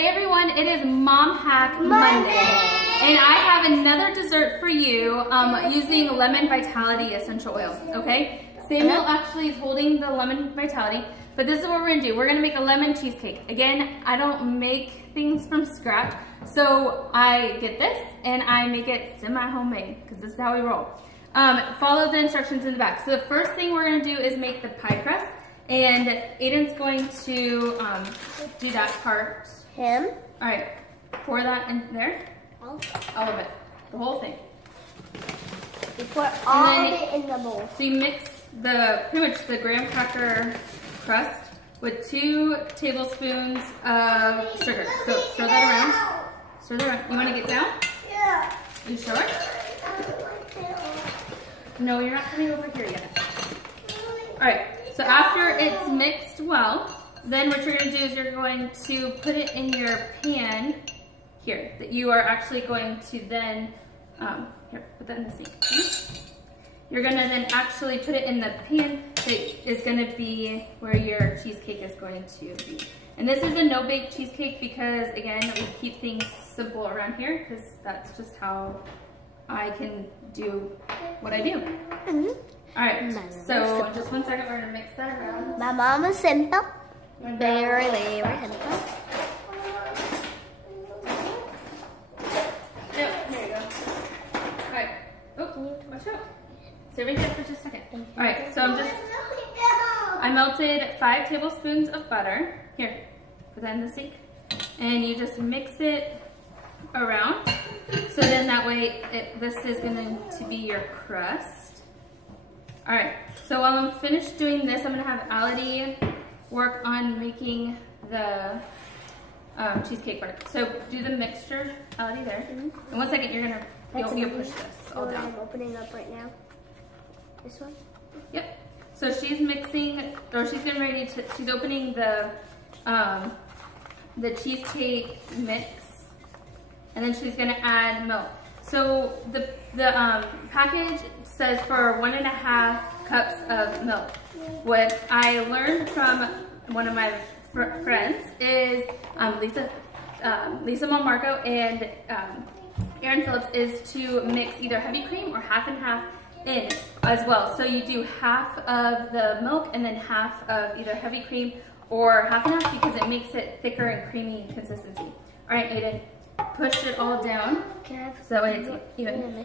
Hey everyone, it is Mom Hack Monday, and I have another dessert for you using lemon vitality essential oil, okay? Samuel actually is holding the lemon vitality, but this is what we're gonna do. We're gonna make a lemon cheesecake. Again, I don't make things from scratch, so I get this and I make it semi-homemade, because this is how we roll. Follow the instructions in the back. So the first thing we're gonna do is make the pie crust, and Aiden's going to do that part. Him? All right, pour that in there. All of it, the whole thing. You put all of it in the bowl. So you mix pretty much the graham cracker crust with 2 tablespoons of sugar. So stir that around. Stir that around. You want to get down? Yeah. Are you sure? No, you're not coming over here yet. All right. So after it's mixed well, then what you're going to do is you're going to put it in your pan here, that you are actually going to then, here, put that in the sink. You're going to then actually put it in the pan that is going to be where your cheesecake is going to be. And this is a no-bake cheesecake because, again, we keep things simple around here because that's just how I can do what I do. All right, so just 1 second, we're going to mix that around. My mom is simple. Very simple. Yep, there you go. All right. Oh, watch out. Stay right there for just a second. All right, so I melted 5 tablespoons of butter. Here, put that in the sink. And you just mix it around. So then that way, this is going to be your crust. All right, so while I'm finished doing this, I'm going to have Ality work on making the cheesecake batter. So do the mixture, Ality, there. In 1 second, you'll push this all down. I'm opening up right now. This one? Yep. So she's mixing, or she's getting ready to, she's opening the cheesecake mix, and then she's gonna add milk. So the package says for 1.5 cups of milk. What I learned from one of my friends is Lisa Monmarco and Erin Phillips is to mix either heavy cream or half and half in as well. So you do half of the milk and then half of either heavy cream or half and half because it makes it thicker and creamy consistency. All right, Aiden, push it all down so that way it's even.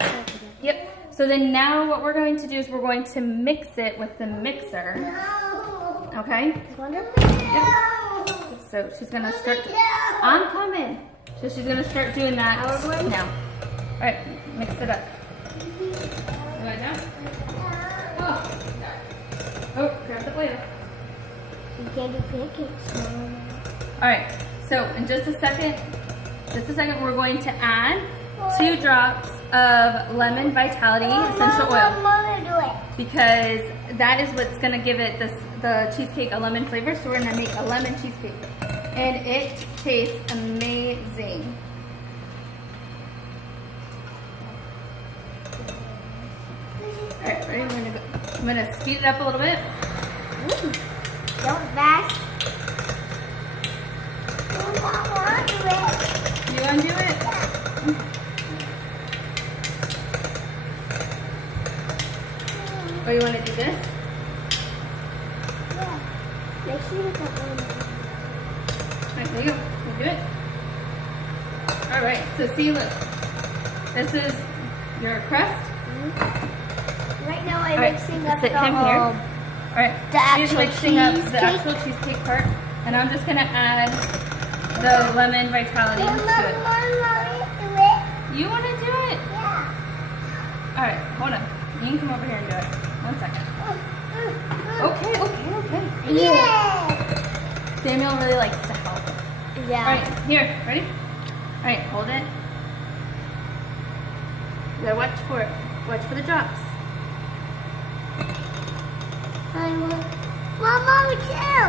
Yep. So then now what we're going to do is we're going to mix it with the mixer. Okay? Yep. So she's gonna start, I'm coming. So she's gonna start doing that now. All right, mix it up. Right down. Oh, grab the oil. You can't do pancakes. All right, so in just a second, we're going to add 2 drops of lemon vitality essential oil because that is what's gonna give it the cheesecake a lemon flavor. So we're gonna make a lemon cheesecake, and it tastes amazing. All right, ready? I'm gonna speed it up a little bit. Ooh, don't fast. I want to do it. You wanna do it? Or you wanna do this? Yeah. Make sure you put one. All right, there you go. You do it. All right, so see, look. This is your crust. Right now I'm mixing up the All right, she's mixing up the cheesecake. actual cheesecake part, and I'm just gonna add the lemon vitality to it. You wanna do it? Yeah. All right, hold on. You can come over here and do it. 1 second. Okay. Yeah. Samuel really likes to help. Yeah. All right, here, ready? All right, hold it. You gotta watch for it. Watch for the drops. Mama, too.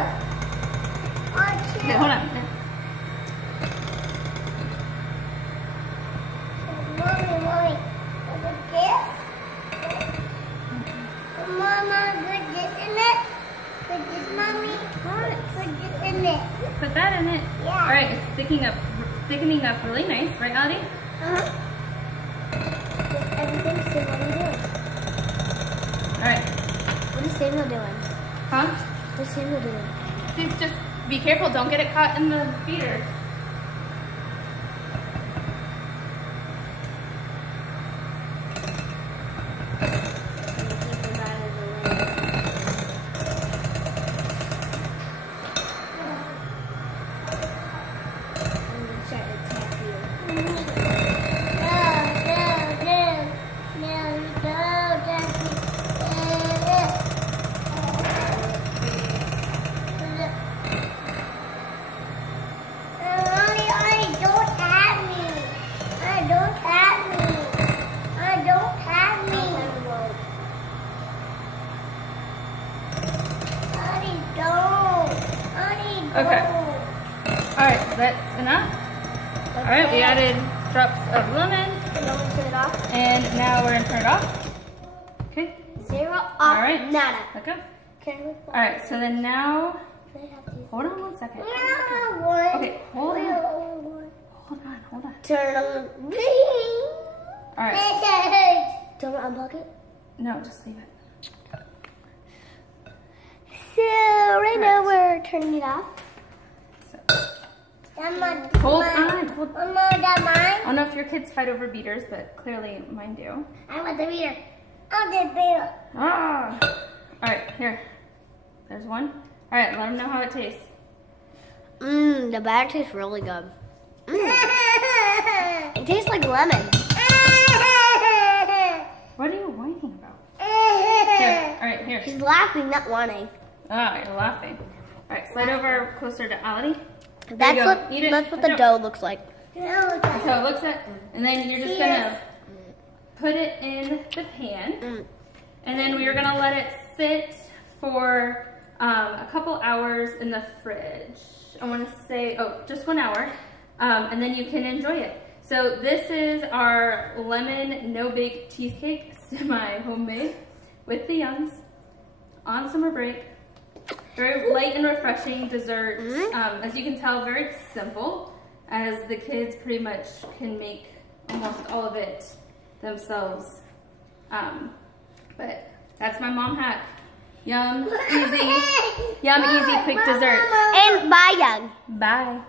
Okay, hold on. Mommy, look at this. Mama, good, isn't it? Good, mommy. Put this in it. put that in it. Yeah. All right, it's thickening up really nice, right, Addie? Everything Samuel doing? All right. What is Samuel doing? Huh? What's Samuel doing? Please just be careful. Don't get it caught in the beater. Okay. Alright, that's enough. Alright, we added drops of lemon. Turn it off. And now we're going to turn it off. Okay. 0 off. Alright. Nada. Okay. Okay. Alright, so then now, hold on 1 second. Okay, hold on. Hold on. Turn on. Alright. Don't unplug it. No, just leave it. So right now we're turning it off. Hold on. Mama, that mine? I don't know if your kids fight over beaters, but clearly mine do. I want the beater. I want the beater. Ah! Alright, here. There's one. Alright, let them know how it tastes. The batter tastes really good. It tastes like lemon. What are you whining about? Here, alright, here. She's laughing, not whining. Ah, you're laughing. Alright, slide over closer to Allie. That's what the dough looks like. That's how it looks like. And then you're just gonna put it in the pan. And then we are gonna let it sit for a couple hours in the fridge. I wanna say, just 1 hour. And then you can enjoy it. So this is our lemon no-bake cheesecake, semi-homemade, with the Youngs on summer break. Very light and refreshing dessert. As you can tell, very simple, as the kids pretty much can make almost all of it themselves. But that's my mom hack. Yum, easy, quick dessert. And bye, Young. Bye.